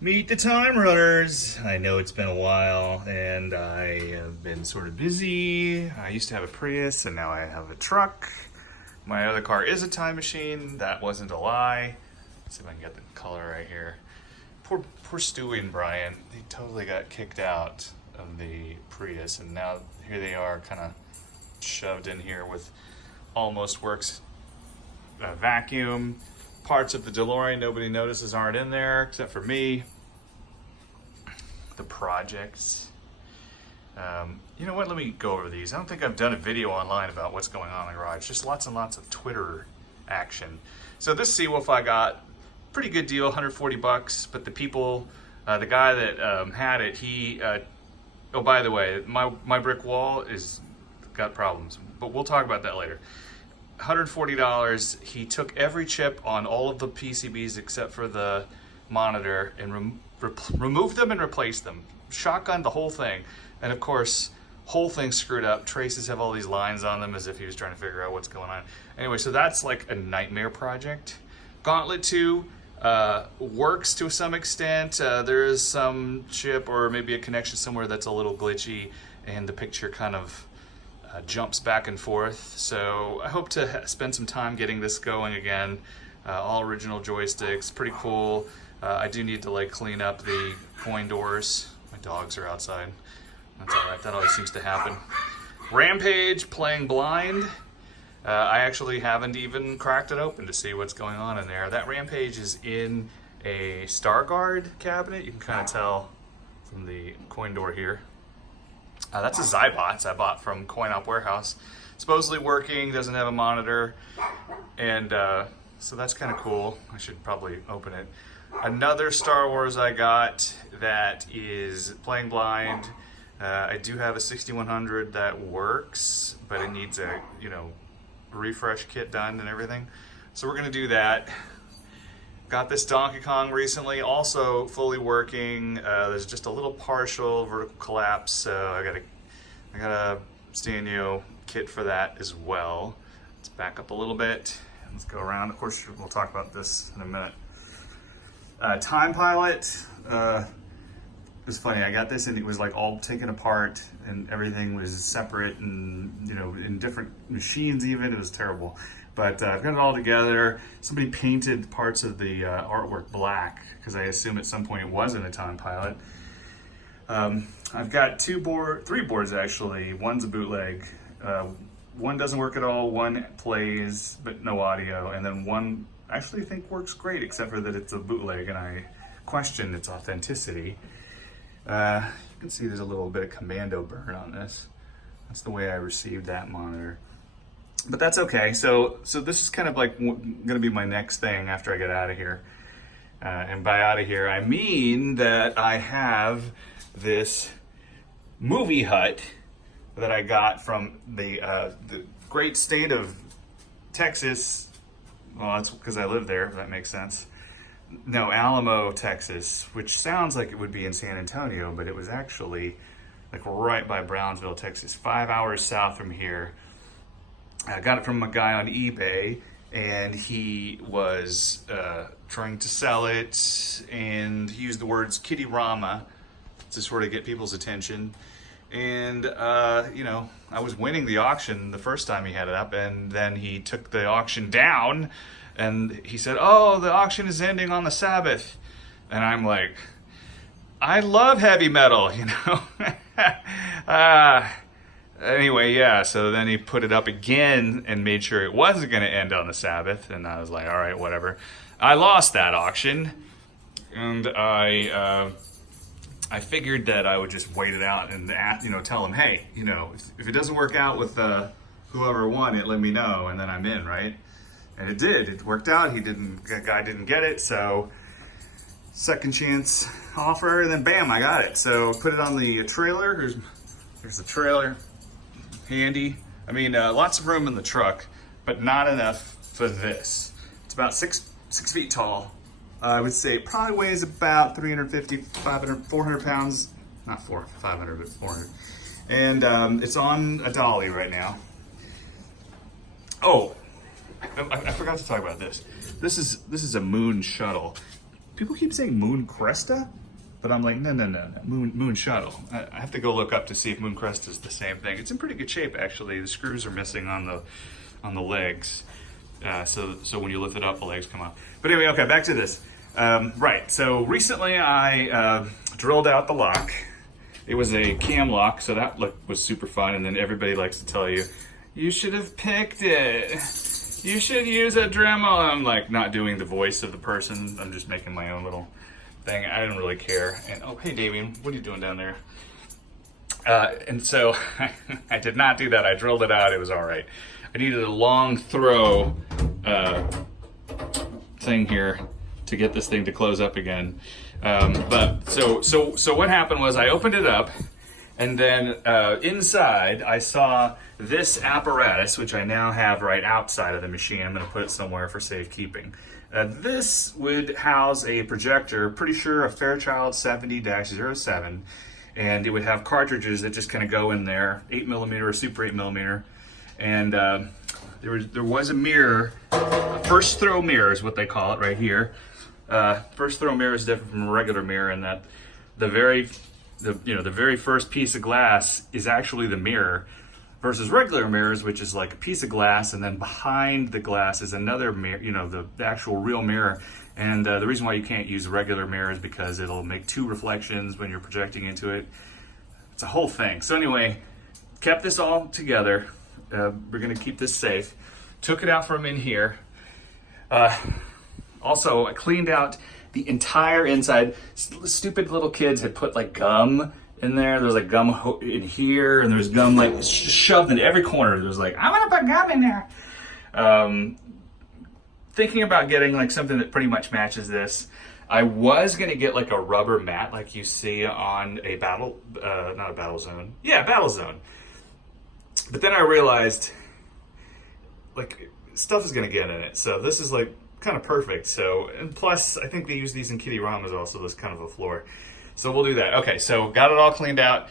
Meet the time runners. I know it's been a while and I have been sort of busy. I used to have a Prius and now I have a truck. My other car is a time machine. That wasn't a lie. Let's see if I can get the color right here. Poor Stewie and Brian. They totally got kicked out of the Prius and now here they are kind of shoved in here with almost works vacuum. Parts of the DeLorean nobody notices aren't in there except for me. The projects. You know what? Let me go over these. I don't think I've done a video online about what's going on in the garage. Just lots and lots of Twitter action. So this Seawolf I got, pretty good deal, 140 bucks. But the people, the guy that had it, he. Oh, by the way, my brick wall is got problems, but we'll talk about that later. $140, he took every chip on all of the PCBs except for the monitor and removed them and replaced them. Shotgunned the whole thing. And of course, whole thing screwed up. Traces have all these lines on them as if he was trying to figure out what's going on. Anyway, so that's like a nightmare project. Gauntlet 2 works to some extent. There is some chip or maybe a connection somewhere that's a little glitchy and the picture kind of jumps back and forth. So I hope to spend some time getting this going again. All original joysticks, pretty cool. I do need to like clean up the coin doors. My dogs are outside. That's all right, that always seems to happen. Rampage, playing blind. I actually haven't even cracked it open to see what's going on in there. That Rampage is in a Starguard cabinet. You can kind of tell from the coin door here. That's a Zybot I bought from Coin Op Warehouse. Supposedly working, doesn't have a monitor, and so that's kind of cool. I should probably open it. Another Star Wars I got that is playing blind. I do have a 6100 that works, but it needs a refresh kit done and everything. So we're gonna do that. Got this Donkey Kong recently, also fully working. There's just a little partial vertical collapse, so I got a Stanio kit for that as well. Let's back up a little bit. Let's go around. Of course, we'll talk about this in a minute. Time Pilot. It was funny. I got this and it was like all taken apart and everything was separate and in different machines even. It was terrible. But I've got it all together. Somebody painted parts of the artwork black because I assume at some point it wasn't a Time Pilot. I've got three boards actually. One's a bootleg. One doesn't work at all. One plays but no audio, and then one actually I think works great except for that it's a bootleg and I question its authenticity. You can see there's a little bit of commando burn on this. That's the way I received that monitor. But that's okay. So this is kind of like gonna be my next thing after I get out of here. And by out of here, I mean that I have this movie hut that I got from the great state of Texas. Well, that's because I live there, if that makes sense. No, Alamo, Texas, which sounds like it would be in San Antonio, but it was actually like right by Brownsville, Texas, 5 hours south from here. I got it from a guy on eBay, and he was trying to sell it, and he used the words Kitty Rama to sort of get people's attention. And, I was winning the auction the first time he had it up, and then he took the auction down, and he said, "Oh, the auction is ending on the Sabbath." And I'm like, I love heavy metal, Anyway, yeah, so then he put it up again and made sure it wasn't going to end on the Sabbath, and I was like, all right, whatever. I lost that auction, and I figured that I would just wait it out and tell him, hey, if it doesn't work out with whoever won it, let me know, and then I'm in, right? And it did. It worked out. The guy didn't get it, so second chance offer, and then bam, I got it. So put it on the trailer. Here's the trailer. Handy. I mean, lots of room in the truck, but not enough for this. It's about 6 feet tall. I would say it probably weighs about 350, 500, 400 pounds. Not 500, but 400. And it's on a dolly right now. Oh, I forgot to talk about this. This is a moon shuttle. people keep saying Moon Cresta, but I'm like, no, Moon Shuttle. I have to go look up to see if Moon Cresta is the same thing. It's in pretty good shape, actually. The screws are missing on the legs. So when you lift it up, the legs come off. But anyway, okay, back to this. Right, so recently I drilled out the lock. It was a cam lock, so that was super fun. And then everybody likes to tell you, you should have picked it. You should use a Dremel. I'm like not doing the voice of the person. I'm just making my own little thing. I don't really care. And oh, hey, Damien, what are you doing down there? And so I did not do that. I drilled it out. It was all right. I needed a long throw thing here to get this thing to close up again. But so what happened was I opened it up, and then inside I saw this apparatus, which I now have right outside of the machine. I'm going to put it somewhere for safekeeping. This would house a projector, pretty sure a Fairchild 70-07, and it would have cartridges that just kind of go in there, 8mm or Super 8mm. And there was a mirror, a first throw mirror is what they call it right here. First throw mirror is different from a regular mirror in that the very first piece of glass is actually the mirror, versus regular mirrors, which is like a piece of glass, and then behind the glass is another mirror, the actual real mirror. And the reason why you can't use a regular mirror is because it'll make two reflections when you're projecting into it. It's a whole thing. So anyway, kept this all together. We're gonna keep this safe. Took it out from in here. Also, I cleaned out the entire inside. Stupid little kids had put like gum in there. There was like gum in here, and there was gum like shoved into every corner. There was like, I want to put gum in there. Thinking about getting like something that pretty much matches this. I was gonna get like a rubber mat like you see on a battle, not a battle zone. Yeah, battle zone. But then I realized like stuff is gonna get in it. So this is like kind of perfect. So, and plus I think they use these in Kitty-Ramas also, this kind of a floor. So we'll do that. Okay, so got it all cleaned out.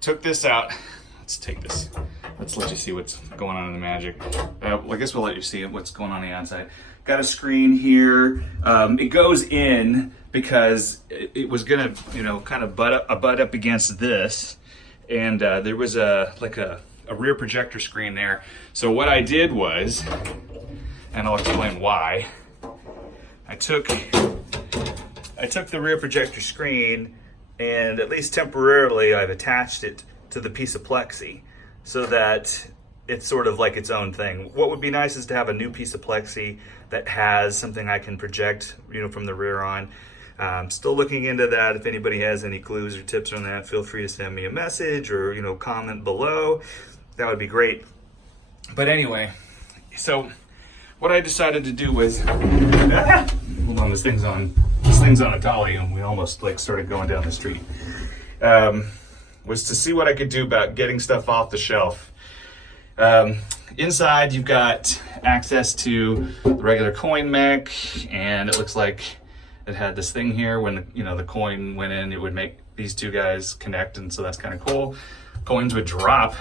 Took this out. Let's take this. Let's let you see what's going on in the magic. Well, I guess we'll let you see what's going on the outside. Got a screen here. It goes in because it was gonna, kind of butt up against this, and there was a rear projector screen there. So what I did was, and I'll explain why. I took the rear projector screen, and at least temporarily I've attached it to the piece of plexi so that it's sort of like its own thing. What would be nice is to have a new piece of plexi that has something I can project, from the rear on. Still looking into that. If anybody has any clues or tips on that, feel free to send me a message or, comment below. That would be great. But anyway, so what I decided to do was, hold on, this thing's on a dolly, and we almost started going down the street. Was to see what I could do about getting stuff off the shelf. Inside, you've got access to the regular coin mech, and it looks like it had this thing here. When the coin went in, it would make these two guys connect, and so that's kind of cool. Coins would drop.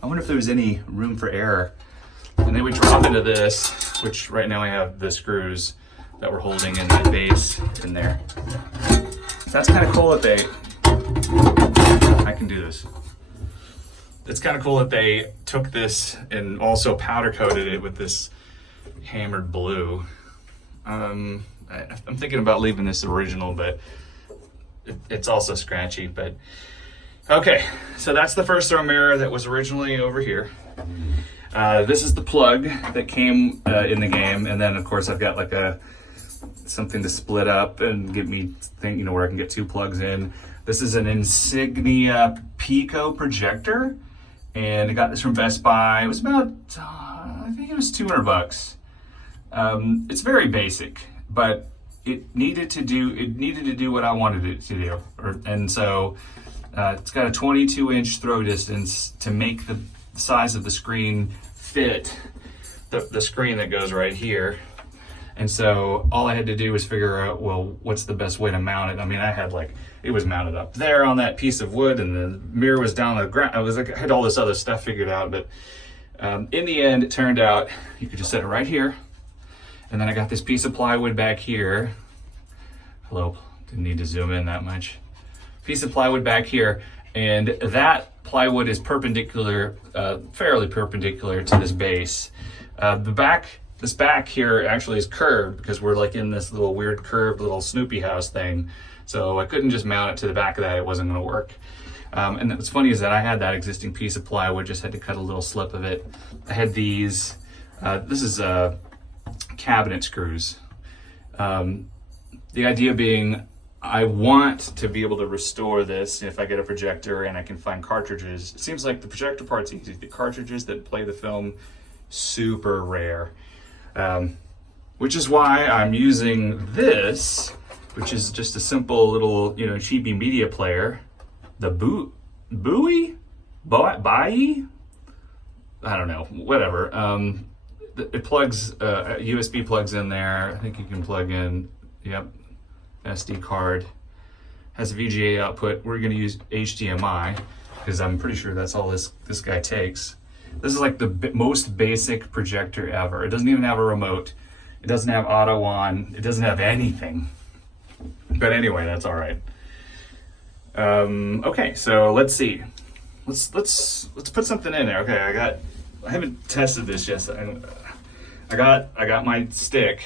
I wonder if there was any room for error. And they would drop into this, which right now I have the screws that we're holding in the base in there. So that's kind of cool that I can do this. It's kind of cool that they took this and also powder coated it with this hammered blue. I'm thinking about leaving this original, but it's also scratchy. But okay, so that's the first throw mirror that was originally over here. This is the plug that came in the game, and then of course I've got like something to split up and give me where I can get two plugs in. This is an Insignia Pico projector, and I got this from Best Buy. It was about I think it was $200. It's very basic, but it needed to do what I wanted it to do, and so it's got a 22-inch throw distance to make the size of the screen fit the screen that goes right here. And so all I had to do was figure out, well, what's the best way to mount it? I mean, I had it was mounted up there on that piece of wood, and the mirror was down on the ground. I had all this other stuff figured out, but in the end, it turned out you could just set it right here. And then I got this piece of plywood back here Hello, didn't need to zoom in that much. Piece of plywood back here, and that plywood is perpendicular, fairly perpendicular to this base. This back here actually is curved because we're like in this little weird curved little Snoopy house thing. So I couldn't just mount it to the back of that, it wasn't gonna work. And what's funny is that I had that existing piece of plywood, just had to cut a little slip of it. I had these, this is cabinet screws. The idea being, I want to be able to restore this if I get a projector and I can find cartridges. It seems like the projector part's easy. The cartridges that play the film, super rare. Which is why I'm using this, which is just a simple little, cheapy media player. The Buyee? Buyee? I don't know, whatever. It plugs, USB plugs in there. I think you can plug in, yep, SD card. Has a VGA output. We're gonna use HDMI because I'm pretty sure that's all this guy takes. This is like the most basic projector ever. It doesn't even have a remote. It doesn't have auto on. It doesn't have anything. But anyway, that's all right. Okay, so let's see. Let's put something in there. Okay, I haven't tested this yet. I got my stick.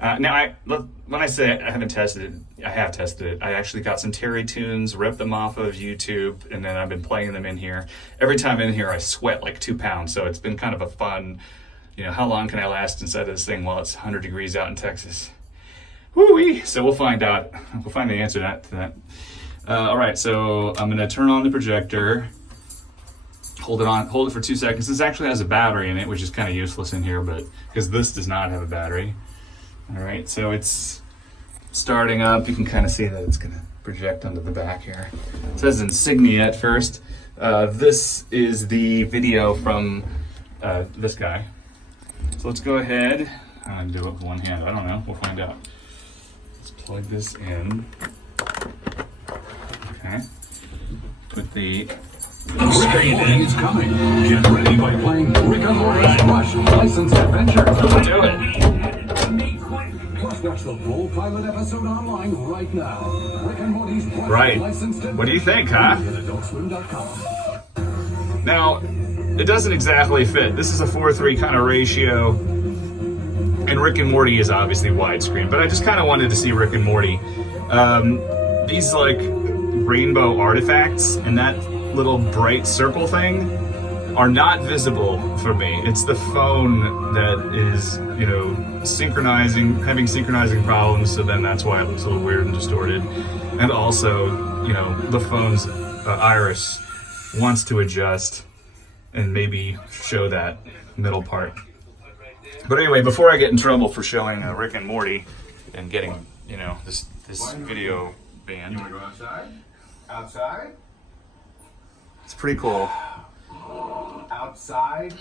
Now when I say I haven't tested it, I have tested it. I actually got some Terry tunes, ripped them off of YouTube, and then I've been playing them in here. Every time in here I sweat like 2 pounds, so it's been kind of a fun, how long can I last inside of this thing while it's 100 degrees out in Texas? Woo-wee! So we'll find out. We'll find the answer to that. All right, so I'm gonna turn on the projector. Hold it for 2 seconds. This actually has a battery in it, which is kind of useless in here, but because this does not have a battery. All right, so it's starting up. You can kind of see that it's gonna project onto the back here. It says Insignia at first. This is the video from this guy. So let's go ahead. I'm gonna do it with one hand. I don't know, we'll find out. Let's plug this in. Okay, put the screen in. Is coming. Get ready by playing Rick and Morty's Rush licensed adventure. Do it. Plus, watch the full pilot episode online right now. Rick and Morty's Right. licensed adventure. What do you think, huh? At adultswim.com. Now, it doesn't exactly fit. This is a 4:3 kind of ratio. And Rick and Morty is obviously widescreen, but I just kind of wanted to see Rick and Morty. These like rainbow artifacts and that little bright circle thing are not visible for me. It's the phone that is, having synchronizing problems, so then that's why it looks a little weird and distorted. And also, the phone's iris wants to adjust and maybe show that middle part. But anyway, before I get in trouble for showing Rick and Morty and getting, this video banned. You want to go outside? Outside? It's pretty cool. Outside?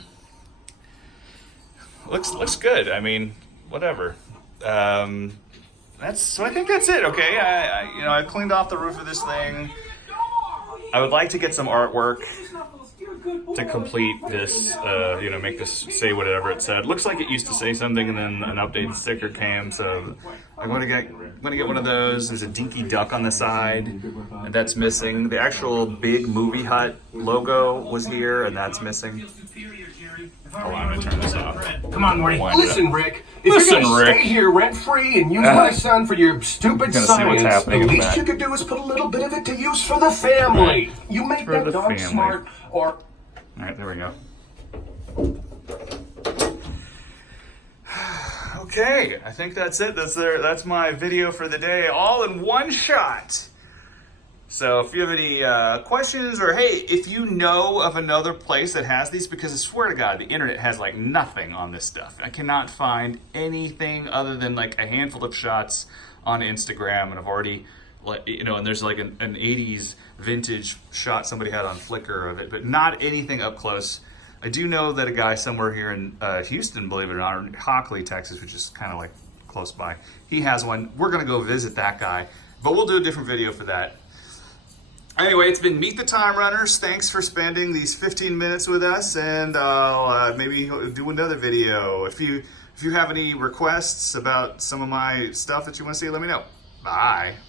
Looks good. I mean, whatever. So I think that's it. Okay, I cleaned off the roof of this thing. I would like to get some artwork to complete this, make this say whatever it said. Looks like it used to say something and then an updated sticker came, so I'm gonna get one of those. There's a dinky duck on the side, and that's missing. The actual big movie hut logo was here, and that's missing. Hold on, I'm gonna turn this off. Come on, Morty. Listen, Rick. If Listen, you're gonna Rick. stay here rent-free and use my son for your stupid Gonna see what's science, happening the in the least back. you could do is put a little bit of it to use for the family. Right. You make For that the dog family. smart, or... All right, there we go. Okay, I think that's it. That's my video for the day, all in one shot. So if you have any questions, or hey, if you know of another place that has these, because I swear to God, the internet has like nothing on this stuff. I cannot find anything other than like a handful of shots on Instagram, and I've already, and there's like an 80s vintage shot somebody had on Flickr of it, but not anything up close. I do know that a guy somewhere here in Houston, believe it or not, or Hockley, Texas, which is kind of like close by, he has one. We're gonna go visit that guy, but we'll do a different video for that. Anyway, it's been Meet the Time Runners. Thanks for spending these 15 minutes with us, and I'll maybe do another video. If you have any requests about some of my stuff that you want to see, let me know. Bye.